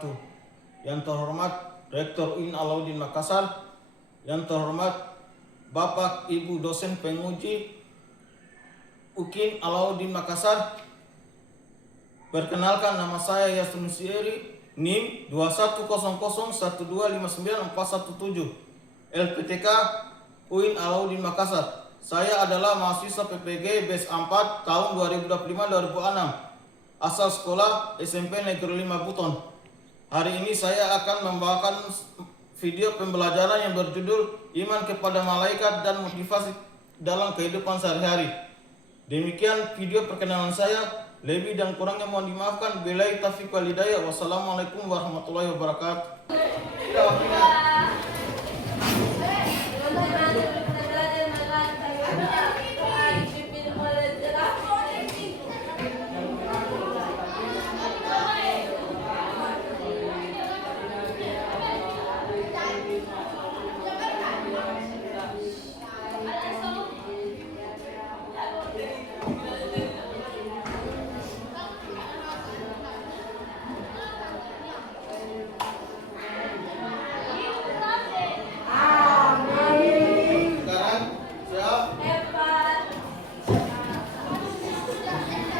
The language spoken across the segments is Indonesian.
wabarakatuh. Yang terhormat Rektor UIN Alauddin Makassar, yang terhormat Bapak Ibu dosen penguji UKIN Alauddin Makassar. Perkenalkan, nama saya Yasun Sieri, NIM 210012594417, LPTK UIN Alauddin Makassar. Saya adalah mahasiswa PPG BES 4 tahun 2025-2026, asal sekolah SMP Negeri 5 Buton. Hari ini saya akan membawakan video pembelajaran yang berjudul Iman kepada Malaikat dan Motivasi dalam Kehidupan Sehari-hari. Demikian video perkenalan saya. Lebih dan kurangnya mohon dimaafkan. Billahi taufiq wal hidayah. Wassalamualaikum warahmatullahi wabarakatuh.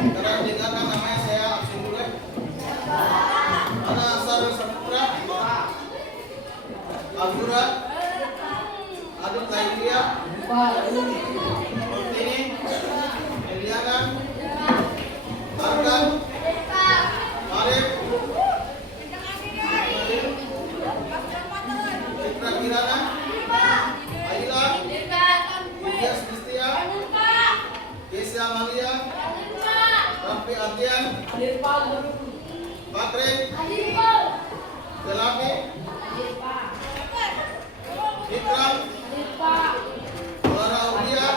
Sekarang dengarkan namanya, saya absen dulu ya. Mana Asar Saputra, Azura, Aduk Kailia, Martini, Eliana, Arkan, Arif, Citra Kirana, Aila, Widya Stistia, Kesia Amalia, Rafi Ardian, Bakri, Jelapi, Ikram, Lara Aulia,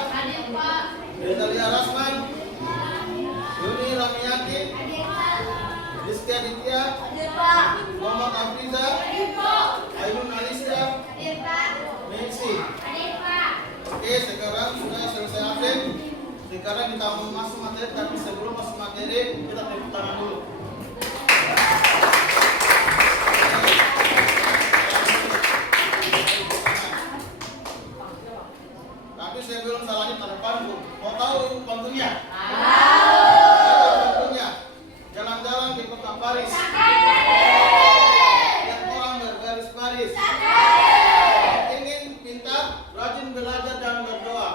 Rezalia Rasman, Yuni Ramiyati, Rizky Aditya, Muhammad Afriza, Ainun Alisya, Nancy. Oke, sekarang sudah selesai absen. Sekarang kita masuk materi, tapi sebelum masuk materi kita tepuk tangan dulu. Tapi sebelum salahnya pada panggung, mau tahu pantunnya? Pantunnya, jalan-jalan di kota Paris, lihat orang berbaris-baris, ingin pintar, rajin belajar dan berdoa.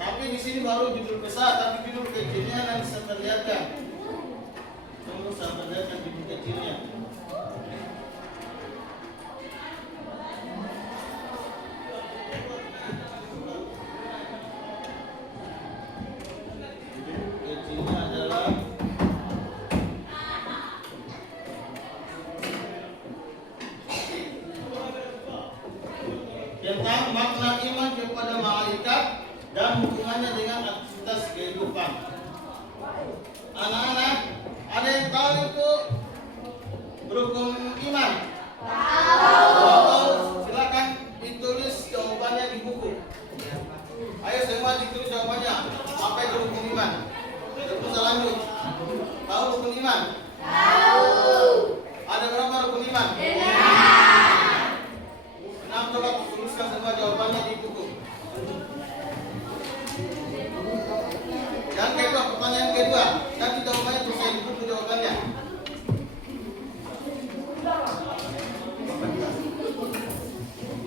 Tapi di sini baru judul besar, tapi judul kecilnya nanti saya perlihatkan. Tunggu saya perlihatkan judul kecilnya. Judul kecilnya adalah tentang makna iman kepada malaikat dan hubungannya dengan aktivitas kehidupan. Anak-anak, ada yang tahu itu rukun iman? Tahu. Silakan ditulis jawabannya di buku. Ayo semua ditulis jawabannya. Apa itu rukun iman? Terus lanjut. Tahu rukun iman? Tahu. Ada berapa rukun iman? 6. Coba tuliskan semua jawabannya di buku. Yang kedua, pertanyaan kedua, nanti jawabannya tulis di buku jawabannya.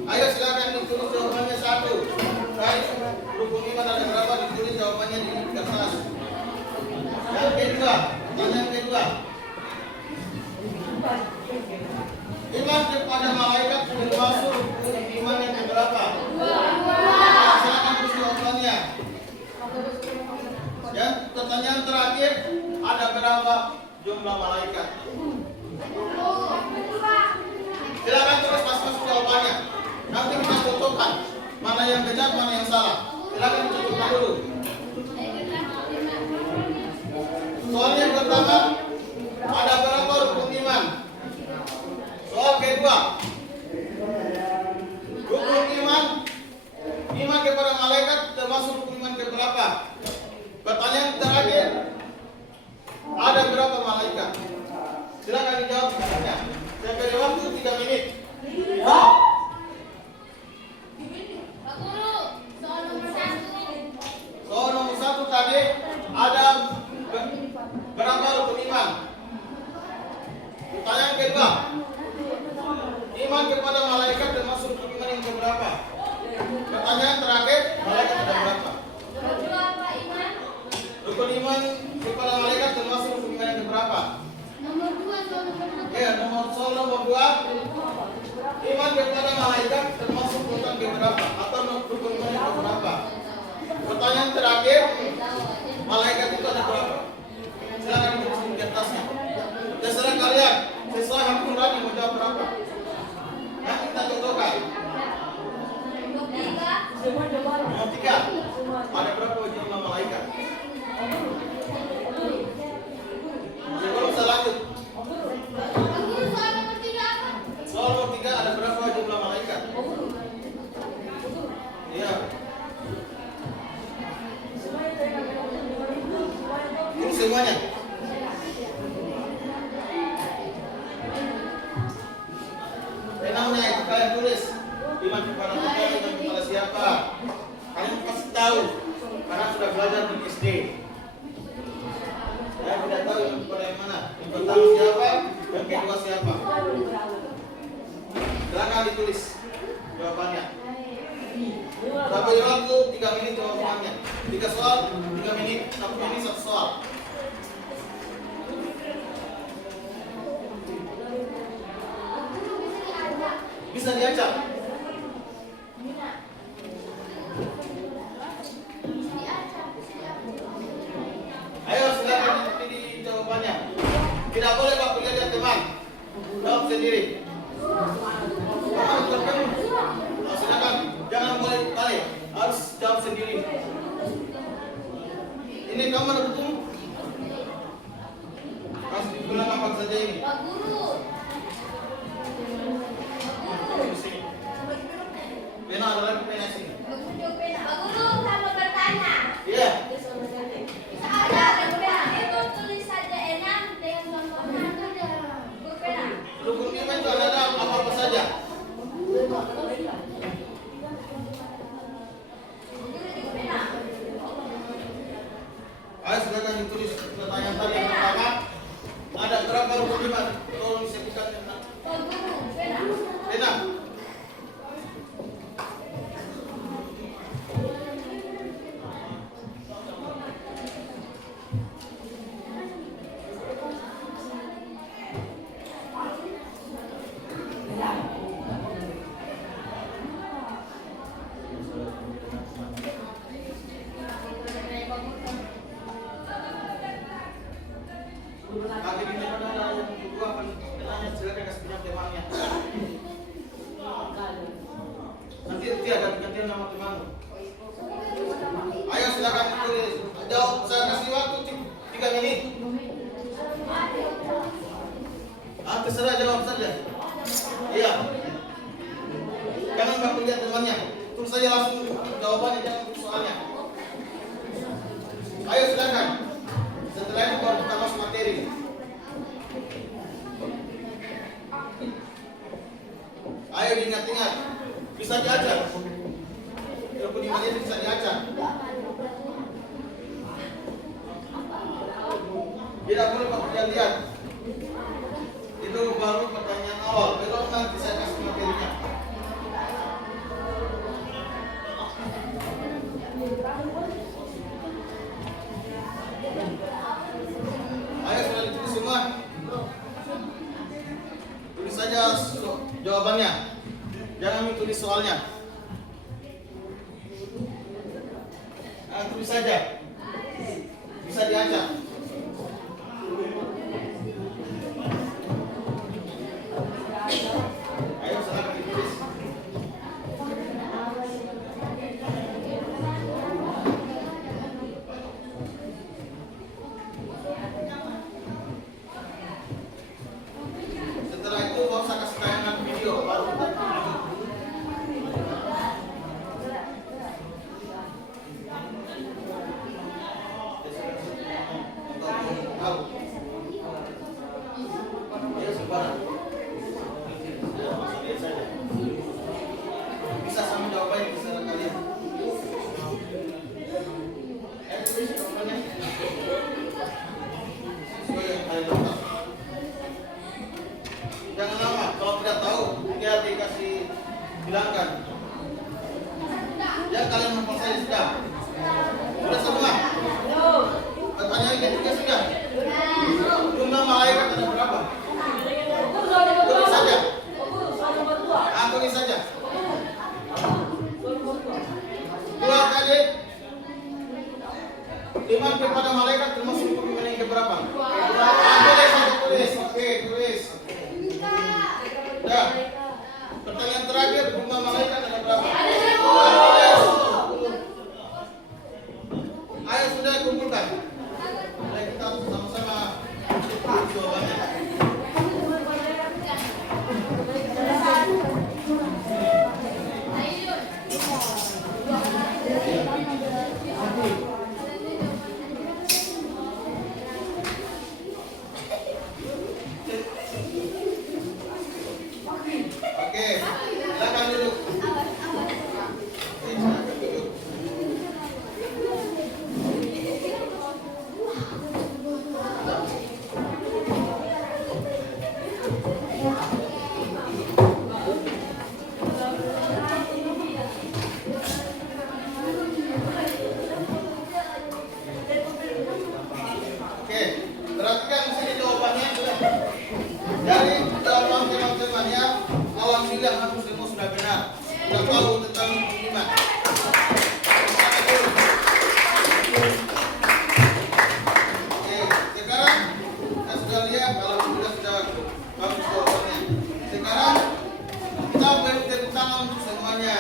Ayo silakan ditulis jawabannya 1. Baik, rukun iman ada berapa? Ditulis jawabannya di kertas. Yang kedua, pertanyaan kedua. Iman kepada malaikat termasuk rukun iman yang keberapa? Silakan tulis jawabannya. Dan pertanyaan terakhir, ada berapa jumlah malaikat? Silakan tulis masing-masing jawabannya. Nanti kita cocokkan mana yang benar, mana yang salah. Silakan dicocokkan dulu. Soal yang pertama, ada berapa rukun iman? Soal kedua, rukun iman, iman kepada malaikat termasuk rukun iman keberapa? Pertanyaan terakhir, ada berapa malaikat? Silakan dijawab pertanyaannya. Saya beri waktu 3 menit. Soal nomor 1 tadi ada berapa rukun iman? Pertanyaan kedua, iman kepada malaikat termasuk rukun iman yang keberapa? Pertanyaan terakhir, malaikat ada berapa? Rukun iman kepada malaikat termasuk rukun iman yang keberapa? Ya, soal nomor 2, iman kepada malaikat termasuk rukun keberapa atau rukun iman yang keberapa? Pertanyaan terakhir, malaikat itu ada berapa? Silakan ditulis di atasnya. Terserah kalian, sesuai hak nurani mau jawab berapa. Nah, kita cocokkan. Nomor 3, ada berapa jumlah malaikat? Sebelum saya lanjut, soal nomor 3 ada berapa jumlah malaikat? Iya. Ini semuanya. Penanya itu kalian tulis. Iman kepada Tuhan, iman kepada siapa? Kalian pasti tahu karena sudah belajar di SD. Saya tidak tahu iman kepada yang mana. Yang pertama siapa? Yang kedua siapa? Silakan ditulis jawabannya. Sampai waktu 3 menit jawabannya. 3 soal, 3 menit, 1 menit 1 soal. Bisa diacak. Ayo silakan di jawabannya. Tidak boleh Pak lihat teman. Jawab sendiri. Silakan, jangan boleh balik. Harus jawab sendiri. Ini kamar betul. Harus digunakan apa saja ini. Pak Guru. Pena ada lagi pena sini. Pak Guru, saya mau bertanya. Iya. Ada pena. Itu tulis saja enam dengan contohnya. Berpena. Rukun iman itu ada apa saja? Ayo silakan ditulis pertanyaan tadi yang pertama. Ada berapa rukun iman? Tolong disebutkan. Pak Guru, pena. Pena. Kaki di depan ada yang kedua akan penanya silakan kasih pinjam temannya. Nanti ada gantian nama temanmu. Ayo silakan ditulis. Jawab, saya kasih waktu 3 menit. Terserah jawab saja. Iya. Jangan baku lihat temannya. Tulis saja langsung jawabannya, jangan tulis soalnya. Ayo silakan. Setelah itu baru kita masuk materi. Ayo diingat-ingat. Bisa diajar. Rukun iman itu bisa diajar. Tidak boleh pakai lihat. Itu baru pertanyaan awal. Belum nanti saya kasih materinya. Ayo sudah ditulis semua. Tulis saja jawabannya. Jangan tulis soalnya. Tulis saja. Bisa diacak. Ayo silakan ditulis. tahu. Ya sebarang. Ya, maksudnya saja. Bisa sama jawabannya bisa kalian. Tulis jawabannya. Sesuai yang kalian tahu. Jangan lama, kalau tidak tahu, dia dikasih bilangkan. Ya kalian hafal saya sudah. Sudah semua. Pertanyaan ketiga sudah. Jumlah malaikat ada berapa? Tulis saja. Tulis saja. 2 kali iman kepada malaikat termasuk iman yang keberapa? Tulis. Oke, tulis. Dah. Pertanyaan terakhir, jumlah malaikat ada berapa? Ayo sudah kumpulkan. Mari kita sama-sama jawabannya. Oke, silakan duduk. Oke, perhatikan di sini jawabannya. Dari jawaban teman-temannya, alhamdulillah aku semua sudah benar. Sudah tahu tentang iman. Oke, sekarang kita sudah lihat alhamdulillah sudah bagus jawabannya. Sekarang kita beri tepuk tangan untuk semuanya.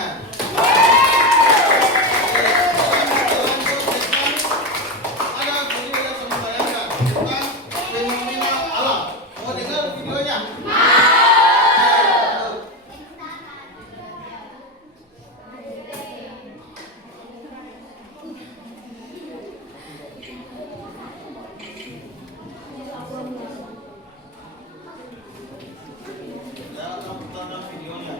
Ada video yang saya bayangkan tentang fenomena alam. Mau dengar videonya? Ya, akan putarkan videonya.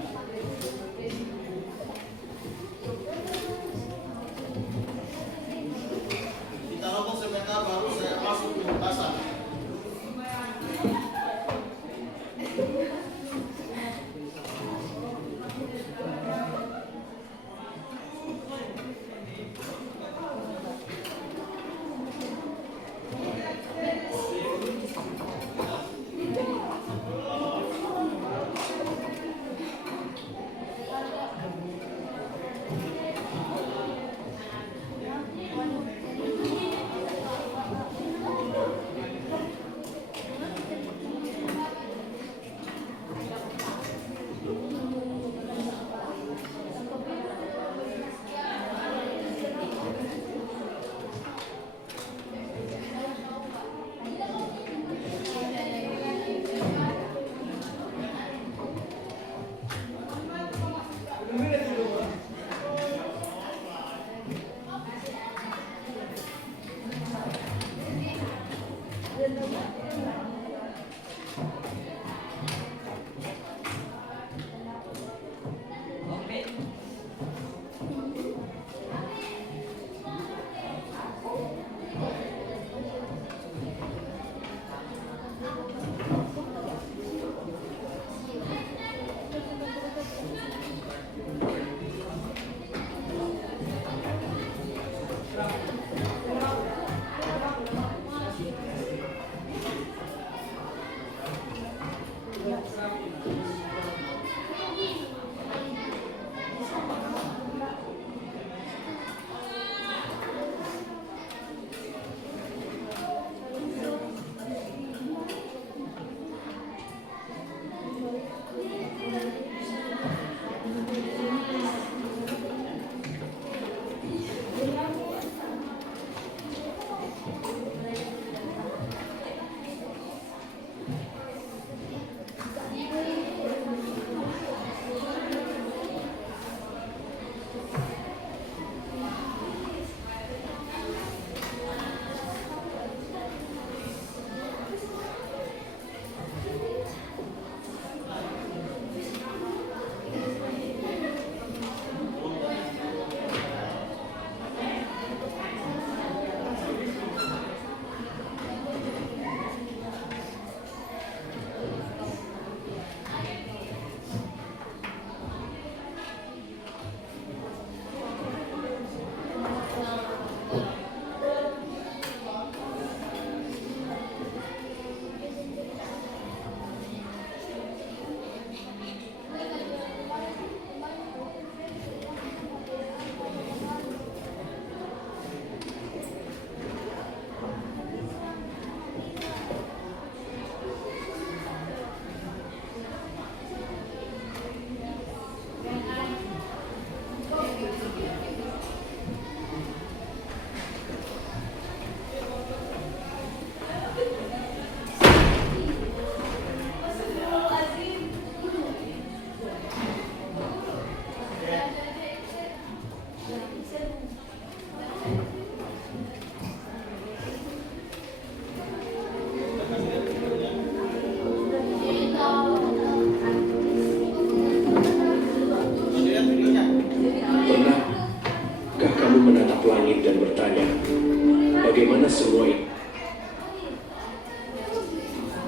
Kita nonton sebentar baru saya masuk ke pembahasan.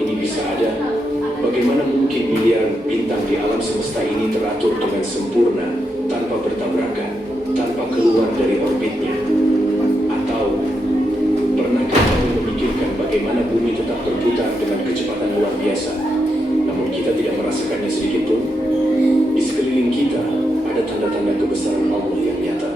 ini bisa ada? Bagaimana mungkin miliaran bintang di alam semesta ini teratur dengan sempurna, tanpa bertabrakan, tanpa keluar dari orbitnya? Atau pernahkah kamu memikirkan bagaimana bumi tetap berputar dengan kecepatan luar biasa, namun kita tidak merasakannya sedikit pun? Di sekeliling kita ada tanda-tanda kebesaran Allah yang nyata.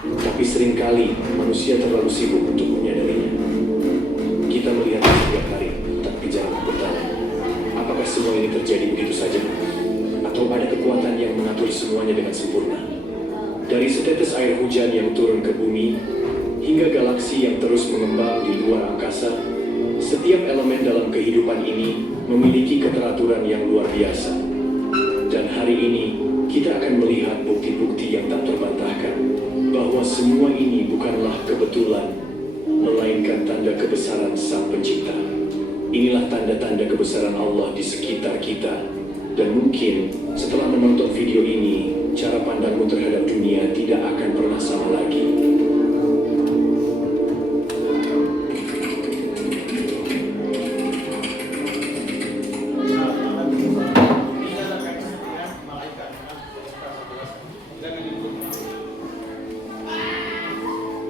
Tapi seringkali manusia terlalu sibuk untuk menyadarinya. Kita melihatnya setiap hari, tapi jarang bertanya, apakah semua ini terjadi begitu saja? Atau ada kekuatan yang mengatur semuanya dengan sempurna? Dari setetes air hujan yang turun ke bumi, hingga galaksi yang terus mengembang di luar angkasa, setiap elemen dalam kehidupan ini memiliki keteraturan yang luar biasa. Dan hari ini, kita akan melihat bukti-bukti yang tak terbantahkan bahwa semua ini bukanlah kebetulan, melainkan tanda kebesaran Sang Pencipta. Inilah tanda-tanda kebesaran Allah di sekitar kita. Dan mungkin setelah menonton video ini, cara pandangmu terhadap dunia tidak akan pernah sama lagi.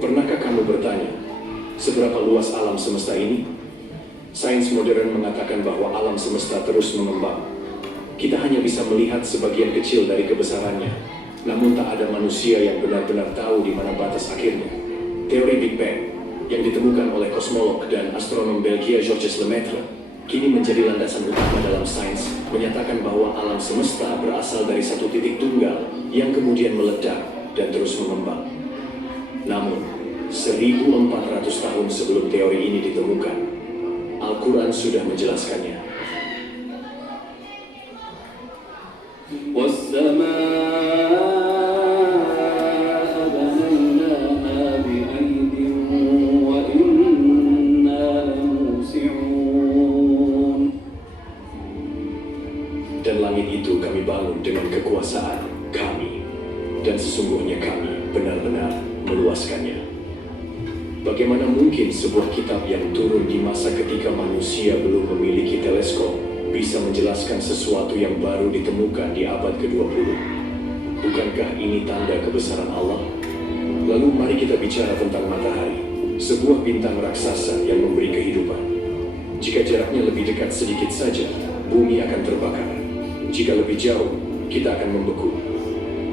Pernahkah kamu bertanya, seberapa luas alam semesta ini? Sains modern mengatakan bahwa alam semesta terus mengembang. Kita hanya bisa melihat sebagian kecil dari kebesarannya, namun tak ada manusia yang benar-benar tahu di mana batas akhirnya. Teori Big Bang yang ditemukan oleh kosmolog dan astronom Belgia Georges Lemaitre kini menjadi landasan utama dalam sains, menyatakan bahwa alam semesta berasal dari satu titik tunggal yang kemudian meledak dan terus mengembang. Namun, 1400 tahun sebelum teori ini ditemukan, Al-Quran sudah menjelaskannya. Dan langit itu kami bangun dengan kekuasaan kami, dan sesungguhnya kami benar-benar meluaskannya. Bagaimana mungkin sebuah kitab yang turun di masa ketika manusia belum memiliki teleskop bisa menjelaskan sesuatu yang baru ditemukan di abad ke-20? Bukankah ini tanda kebesaran Allah? Lalu mari kita bicara tentang matahari, sebuah bintang raksasa yang memberi kehidupan. Jika jaraknya lebih dekat sedikit saja, bumi akan terbakar. Jika lebih jauh, kita akan membeku.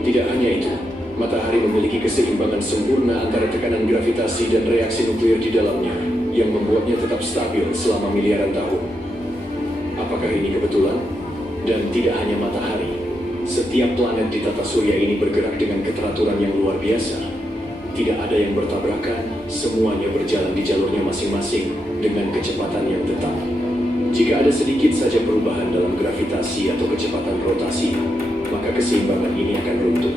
Tidak hanya itu, matahari memiliki keseimbangan sempurna antara tekanan gravitasi dan reaksi nuklir di dalamnya, yang membuatnya tetap stabil selama miliaran tahun. Apakah ini kebetulan? Dan tidak hanya matahari, setiap planet di tata surya ini bergerak dengan keteraturan yang luar biasa. Tidak ada yang bertabrakan, semuanya berjalan di jalurnya masing-masing dengan kecepatan yang tetap. Jika ada sedikit saja perubahan dalam gravitasi atau kecepatan rotasi, maka keseimbangan ini akan runtuh.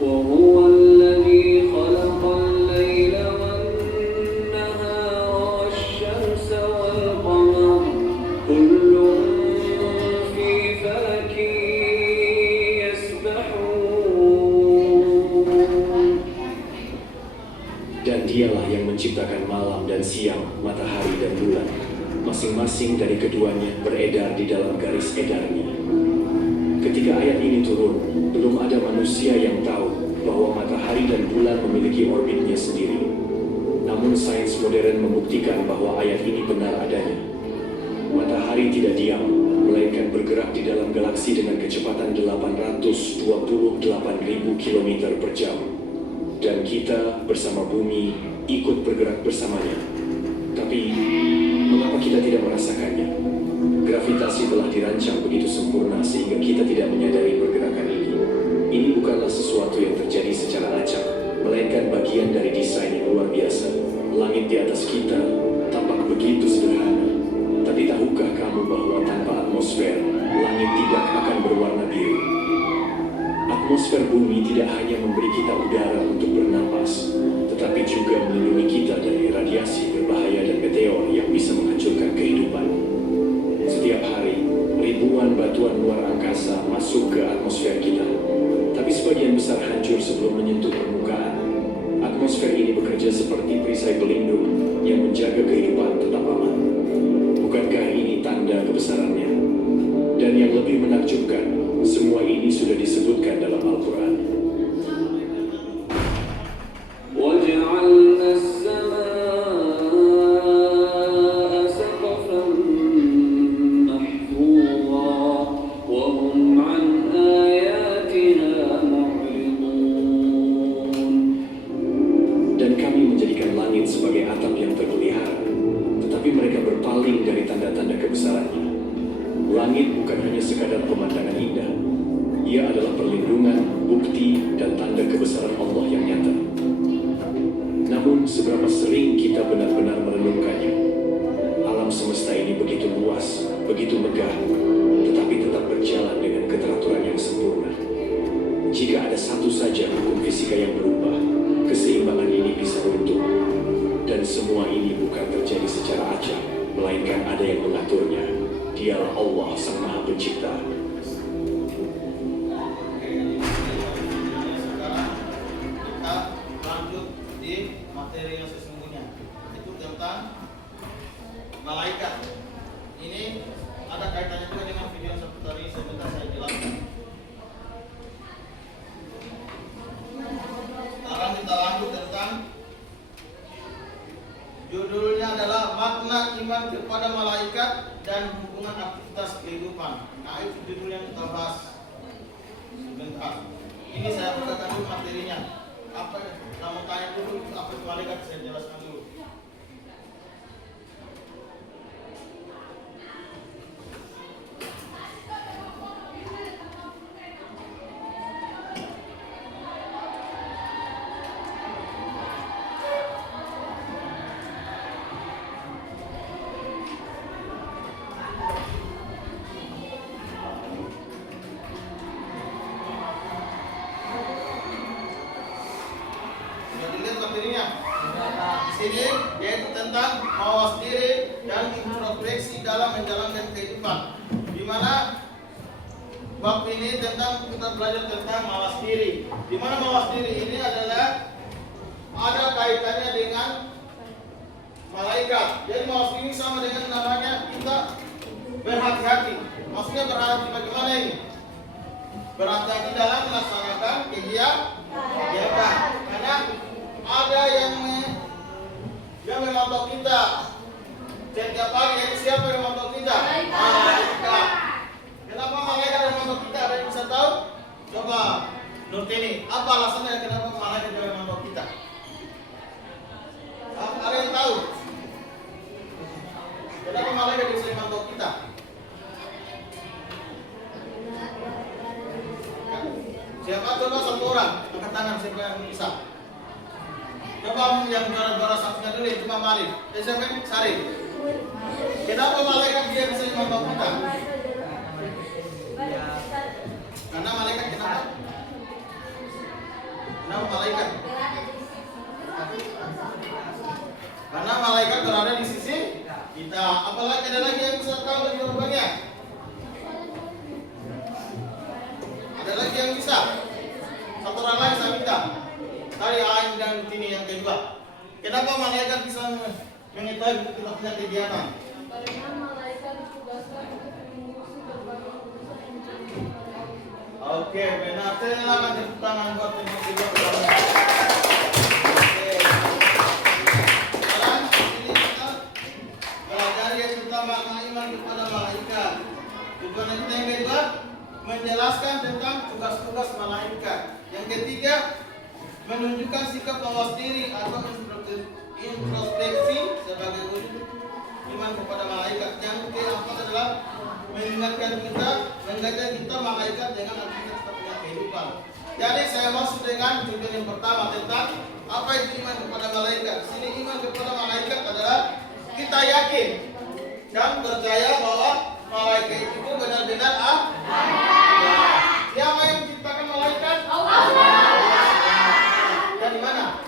وهو الذي خلق الليل والنهار والشمس والقمر كل في فلك يسبحون. Dan dialah yang menciptakan malam dan siang, matahari dan bulan. Masing-masing dari keduanya beredar di dalam garis edarnya. Ketika ayat ini turun, belum ada manusia yang tahu bahwa matahari dan bulan memiliki orbitnya sendiri. Namun sains modern membuktikan bahwa ayat ini benar adanya. Matahari tidak diam, melainkan bergerak di dalam galaksi dengan kecepatan 828.000 km per jam. Dan kita bersama bumi ikut bergerak bersamanya. Tapi, mengapa kita tidak merasakannya? Gravitasi telah dirancang begitu sempurna sehingga kita tidak menyadari pergerakan ini. Ini bukanlah sesuatu yang terjadi secara acak, melainkan bagian dari desain yang luar biasa. Langit di atas kita tampak begitu sederhana. Tapi tahukah kamu bahwa tanpa atmosfer, langit tidak akan berwarna biru? Atmosfer bumi tidak hanya memberi kita udara untuk bernapas, tetapi atmosfer ini bekerja seperti perisai pelindung yang menjaga kehidupan tetap aman. Bukankah ini tanda kebesarannya? Dan yang lebih menakjubkan, semua ini sudah disebutkan dalam Al-Quran. وجعلنا السماء سقفا محفوظا وهم عن آياتنا معرضون. Dan kami menjadikan langit sebagai atap yang terpelihara, tetapi mereka berpaling dari tanda-tanda kebesarannya. Langit bukan hanya sekadar pemandangan indah, ia adalah perlindungan, bukti, dan tanda kebesaran Allah yang nyata. Namun, seberapa sering kita benar-benar merenungkannya? Alam semesta ini begitu luas, begitu megah, tetapi tetap berjalan dengan keteraturan yang sempurna. Jika ada satu saja hukum fisika yang berubah, keseimbangan ini bisa runtuh. Dan semua ini bukan terjadi secara acak, melainkan ada yang mengaturnya. Dialah Allah Sang Maha Pencipta. Sekarang kita lanjut di materi yang sesungguhnya, itu tentang malaikat. Ini ada kaitannya juga dengan video yang seperti tadi, sebentar saya jelaskan. Sekarang kita lanjut tentang judulnya adalah makna iman kepada malaikat dan hubungan aktivitas kehidupan. Nah, itu judul yang kita bahas. Sebentar. Ini saya bukakan dulu materinya. Apa? Kamu tanya dulu apa itu malaikat, saya jelaskan dulu. Materinya di sini yaitu tentang mawas diri dan introspeksi dalam menjalankan kehidupan. Di mana bab ini tentang kita belajar tentang mawas diri. Di mana mawas diri ini adalah ada kaitannya dengan malaikat. Jadi mawas diri sama dengan namanya kita berhati-hati. Maksudnya berhati bagaimana ini? Berhati-hati dalam melaksanakan kegiatan. Karena ada yang memantau kita setiap hari. Jadi siapa yang memantau kita? Malaikat. Kenapa malaikat yang memantau kita? Ada yang bisa tahu? Coba Nurtini, apa alasannya kenapa malaikat yang memantau kita? Ada yang tahu? Kenapa malaikat bisa memantau kita? Siapa? Coba satu orang angkat tangan, siapa yang bisa? Coba yang juara satunya dulu, cuma Malik. Siapa? Sarif. Kenapa malaikat dia bisa memantau kita? Karena malaikat kenapa? Kenapa malaikat? Karena malaikat berada di sisi kita. Apalagi ada lagi yang bisa tahu jawabannya? Ada lagi yang bisa? Satu orang lagi saya minta. Tadi Ain dan Tini yang kedua. Kenapa malaikat bisa mengetahui kita punya kegiatan? Karena malaikat ditugaskan untuk mengurusi berbagai urusan yang menjadi malaikat. Oke, benar. Silakan tepuk tangan buat tim yang kedua. Oke. Sekarang ini kita belajar yang pertama iman kepada malaikat. Tujuan kita yang kedua menjelaskan tentang tugas-tugas malaikat. Yang ketiga menunjukkan sikap mawas diri atau introspeksi sebagai wujud iman kepada malaikat. Yang keempat adalah mengingatkan kita malaikat dengan aktivitas punya kehidupan. Jadi saya masuk dengan tujuan yang pertama tentang apa itu iman kepada malaikat. Di sini iman kepada malaikat adalah kita yakin dan percaya bahwa malaikat itu benar-benar ada. Siapa yang menciptakan malaikat? Allah. Dari mana?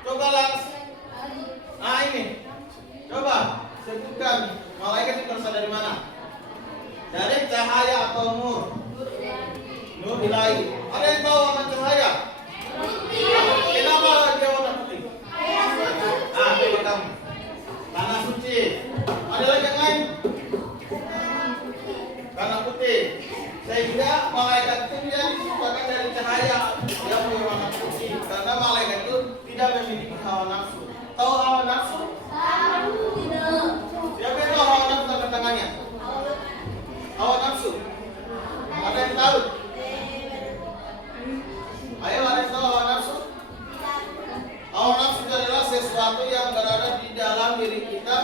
Coba langsung. Nah ini. Coba sebutkan malaikat itu berasal dari mana? Dari cahaya atau nur? Nur ilahi. Ada yang tahu apa cahaya? Tahu hawa nafsu? Siapa yang tahu hawa nafsu angkat tangannya? Hawa nafsu? Ada yang tahu? Ayo, ada yang tahu hawa nafsu? Hawa nafsu itu adalah sesuatu yang berada di dalam diri kita,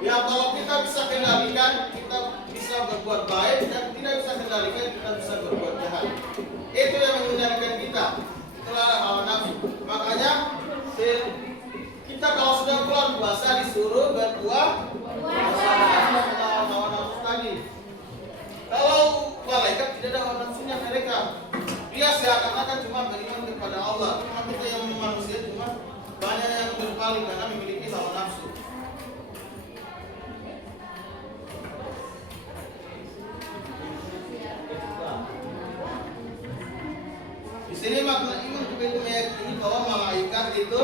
yang kalau kita bisa kendalikan, kita bisa berbuat baik, dan tidak bisa kendalikan, kita bisa berbuat jahat. Itu yang mengendalikan kita. Itulah hawa nafsu. Makanya kita kalau sudah bulan puasa disuruh berbuat hawa nafsu tadi. Kalau malaikat tidak ada hawa nafsunya mereka. Dia seakan-akan cuma beriman kepada Allah. Cuma kita yang manusia cuma banyak yang berpaling karena memiliki hawa nafsu. Di sini makna iman juga itu meyakini bahwa malaikat itu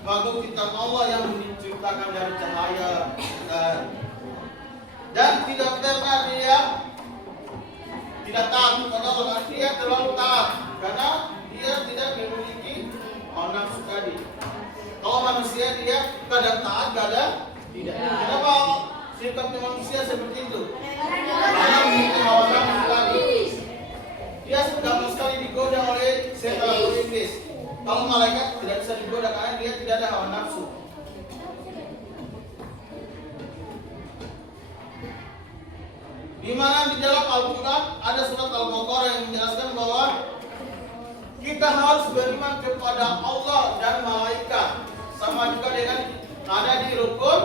makhluk kitab Allah yang diciptakan dari cahaya dan tidak pernah dia tidak taat kepada Allah. Dia terlalu taat karena dia tidak memiliki hawa nafsu tadi. Kalau manusia dia kadang taat, kadang tidak. Kenapa sifatnya manusia seperti itu? Karena memiliki hawa nafsu tadi. Dia gampang sekali digoda oleh setan atau iblis. Kalau malaikat tidak bisa digoda karena dia tidak ada hawa nafsu. Di mana di dalam Al-Quran ada surat Al-Baqarah yang menjelaskan bahwa kita harus beriman kepada Allah dan malaikat. Sama juga dengan ada di rukun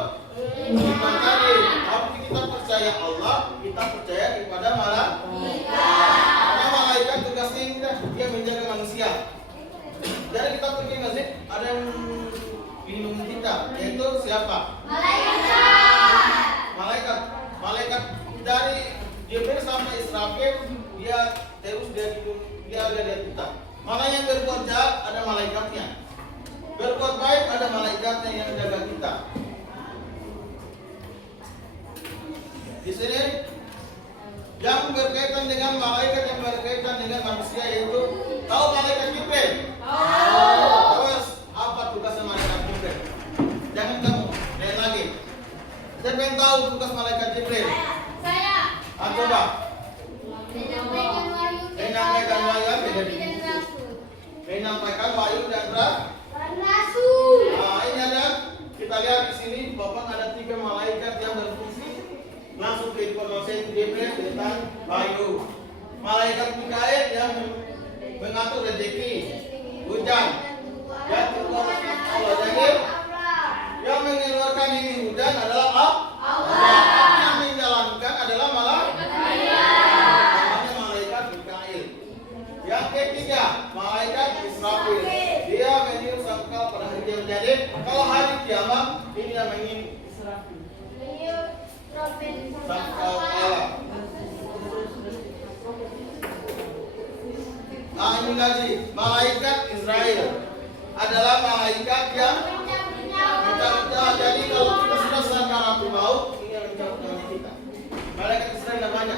iman tadi. Tapi kita percaya Allah, kita percaya kepada malaikat. Karena malaikat tugasnya dia menjaga manusia. Jadi kita pergi masjid, ada yang melindungi kita, yaitu siapa? Malaikat dari Jibril sampai Israfil, dia terus dia lihat kita. Mana yang berbuat jahat ada malaikatnya, berbuat baik ada malaikatnya yang menjaga kita. Di sini yang berkaitan dengan malaikat yang berkaitan dengan manusia yaitu tahu malaikat Jibril? Terus apa tugasnya malaikat Jibril? Jangan kamu lihat lagi. Siapa yang tahu tugas malaikat Jibril? Coba. Menyampaikan wahyu dan rasul. Nah, ini ada kita lihat di sini Bapak ada 3 malaikat yang berfungsi langsung kehidupan manusia itu Jibril tentang wahyu. Malaikat Mikail yang mengatur rezeki, hujan, dan Allah. Jadi yang mengeluarkan ini hujan adalah Allah. Yang menjalankan adalah malaikat. Namanya malaikat Mikail. Yang ketiga, malaikat Israfil. Dia meniup sangkal pada hari dia menjadi. Kalau hari kiamat ini yang meniup sangkal Allah. Nah, ini lagi malaikat Israel adalah malaikat yang mencabut. Jadi kalau kita sudah sakaratul maut, ini yang mencabut nyawa kita. Malaikat Israel namanya.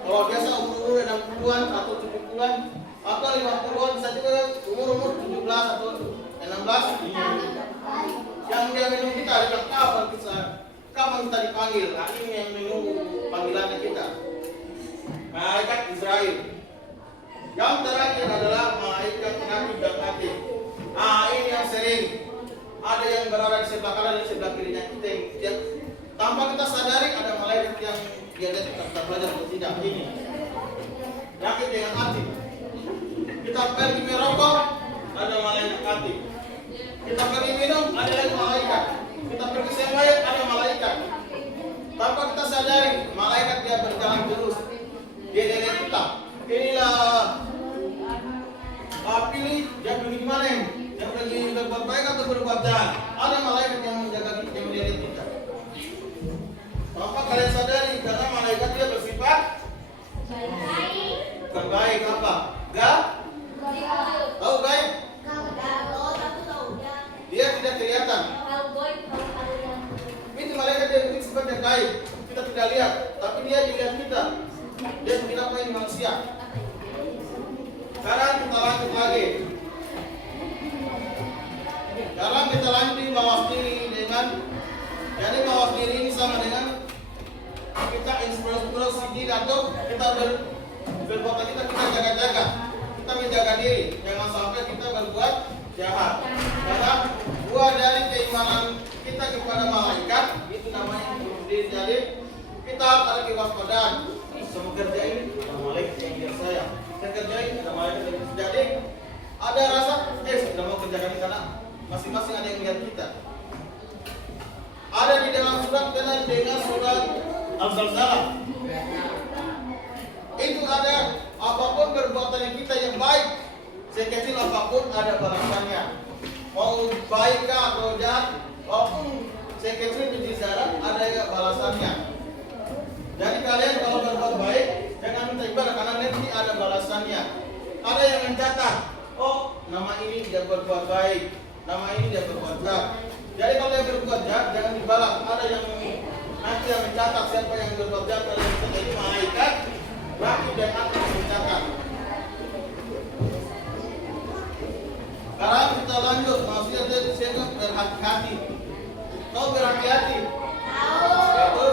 Kalau biasa umur 60-an atau 70-an atau 50-an, bisa juga umur 17 atau 16. Yang dia menunggu kita adalah kapan kita dipanggil. Nah, ini yang menunggu panggilannya kita. Malaikat Israel. Yang terakhir adalah malaikat penakib dan mati. Nah, ini yang sering ada yang berada di sebelah kanan dan sebelah kirinya kita yang tanpa kita sadari ada malaikat yang dia lihat kita belajar atau tidak. Ini yakit dengan hati. Kita pergi merokok, ada malaikat hati. Kita pergi minum, ada lagi malaikat. Kita pergi sembahyang, ada malaikat. Tanpa kita sadari, malaikat dia berjalan terus. Dia lihat kita. Inilah pilih yang pergi mana yang pergi berbuat baik atau berbuat jahat. Ada malaikat yang menjaga kita, yang melihat kita. Maka kalian sadari karena malaikat dia bersifat baik apa? Tahu baik? Dia tidak kelihatan. Itu malaikat dia memiliki sifat yang baik. Kita tidak lihat, tapi dia dilihat kita. Dia tidak apa ini manusia. Sekarang kita lanjut lagi. Sekarang kita lanjut di bawah OCD atau kita berbuat kita jaga-jaga, kita menjaga diri, jangan sampai kita berbuat jahat. Karena buah dari keimanan kita kepada malaikat itu namanya diri. Jadi kita harus ada kewaspadaan. Semua kerja ini ada malaikat yang lihat saya kerjain, ada malaikat yang lihat. Jadi ada rasa sudah mau kerjakan ini karena masing-masing ada yang lihat kita. Ada di dalam surat dengan surat Al-Zalzalah. Itu ada apapun perbuatan kita yang baik, sekecil apapun ada balasannya. Mau baik atau jahat, walaupun sekecil biji zarah ada balasannya. Jadi kalian kalau berbuat baik jangan minta ibadah karena nanti ada balasannya. Ada yang mencatat, oh nama ini dia berbuat baik, nama ini dia berbuat jahat. Jadi kalau yang berbuat jahat jangan dibalas. Ada yang nanti yang mencatat siapa yang berbuat jahat, kalau yang mencatat ini malaikat, rakib dan akan mencatat. Sekarang kita lanjut, maksudnya saya berhati-hati. Tahu berhati-hati? Tahu.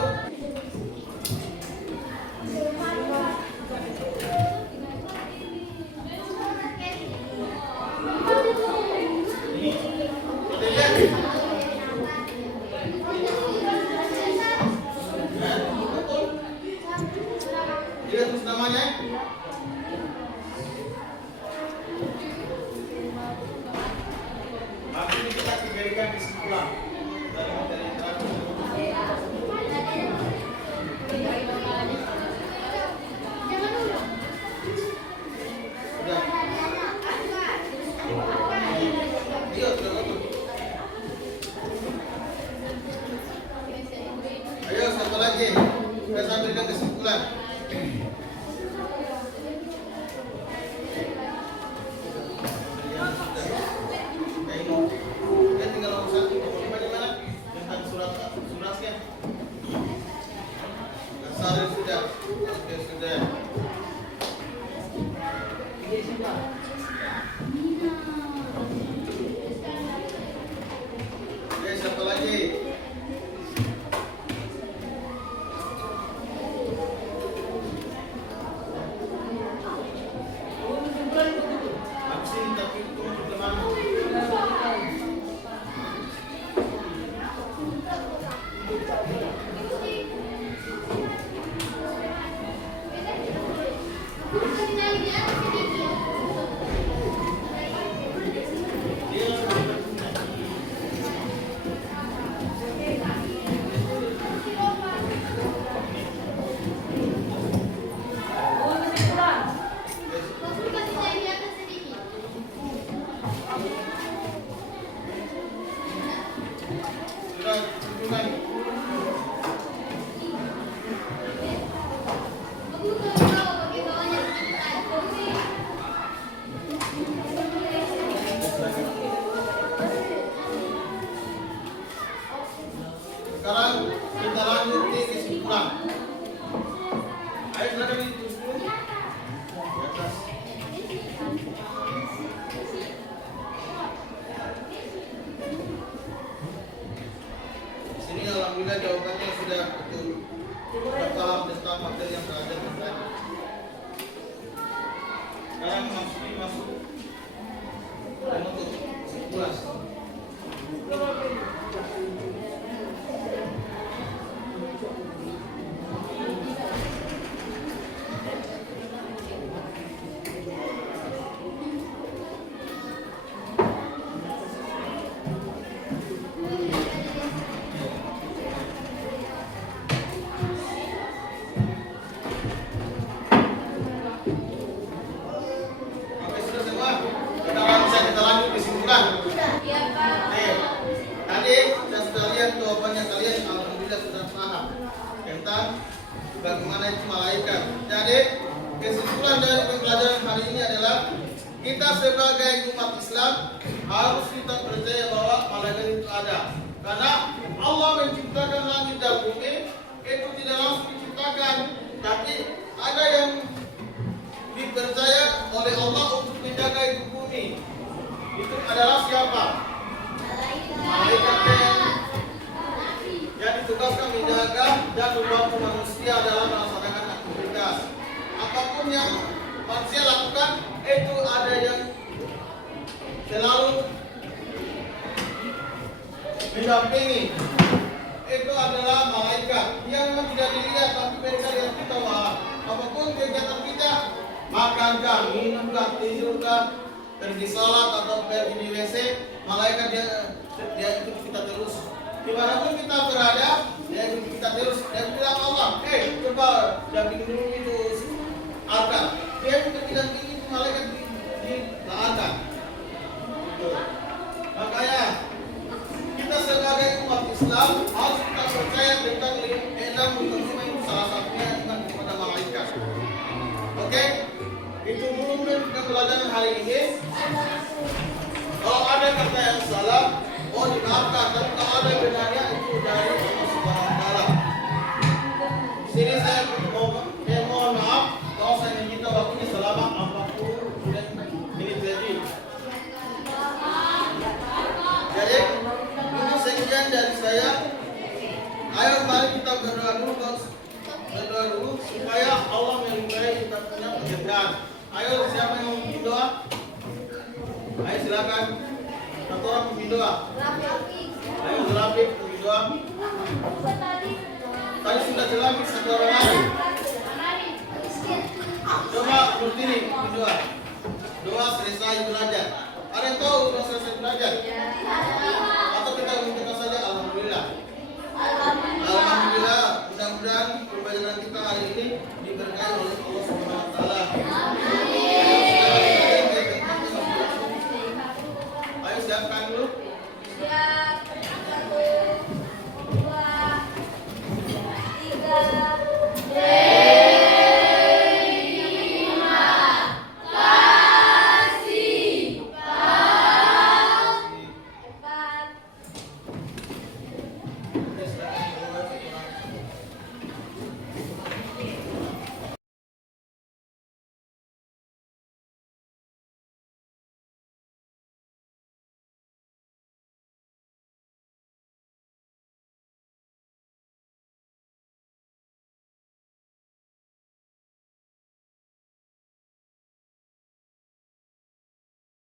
Dia terus namanya. Nanti kita berikan kesimpulan dari materi yang tadi. Sudah. Iya, sudah betul. Ayo satu lagi. Kita berikan kesimpulan. Siapa lagi? Vaksin tapi itu teman. Sekarang kita lanjut ke kesimpulan. Ayo silakan ditulis dulu. Di atas. Di sini alhamdulillah jawabannya sudah betul. Sudah paham tentang materi yang belajar tadi. Sekarang masuk menutup kesimpulan. Oke, sudah semua. Sekarang bisa kita lanjut kesimpulan. Tadi saya sudah lihat jawabannya kalian, alhamdulillah sudah paham tentang bagaimana itu malaikat. Jadi kesimpulan dari pembelajaran hari ini adalah kita sebagai umat Islam harus kita percaya bahwa malaikat itu ada. Karena Allah menciptakan langit dan bumi itu tidak langsung diciptakan, tapi ada yang dipercaya oleh Allah untuk menjaga itu bumi. Itu adalah siapa? Malaikat yang ditugaskan menjaga dan membantu manusia dalam melaksanakan apapun yang manusia lakukan itu ada yang selalu mendampingi. Itu adalah malaikat yang memang tidak dilihat, tapi mereka lihat kita. Wah, apapun kegiatan kita, makankah, minumkah, tidurkah, pergi sholat atau pergi di WC, malaikat dia ikut kita terus. Dimanapun kita berada, dia ikut kita terus. Dan bilang Allah, coba dampingi dulu itu arka. Dia ikut didampingi itu malaikat di arka. Makanya kita sebagai umat Islam harus kita percaya tentang ilmu mukmin itu salah satunya iman kepada malaikat. Oke? Itu dulu pembelajaran hari ini. Kalau ada kata yang salah, dimaafkan. Tapi kalau ada benarnya itu dari Allah Subhanahu wa Ta'ala. Di sini saya mohon maaf kalau saya menyita waktunya selama 40 menit lebih. Jadi sekian dari saya. Ayo mari kita berdoa dulu supaya Allah melimpahi kita punya pekerjaan. Ayo siapa yang mau bikin doa? Ayo silakan. Satu orang bikin doa. Ayo Zelapik bikin doa. Tadi sudah Zelapik satu orang lagi. Coba Nurtini bikin doa. Doa selesai belajar. Ada yang tahu doa selesai belajar? Atau kita minta saja alhamdulillah. Alhamdulillah, mudah-mudahan pembelajaran kita hari ini diberkahi oleh Allah Subhanahu wa Ta'ala. Ayo siapkan dulu.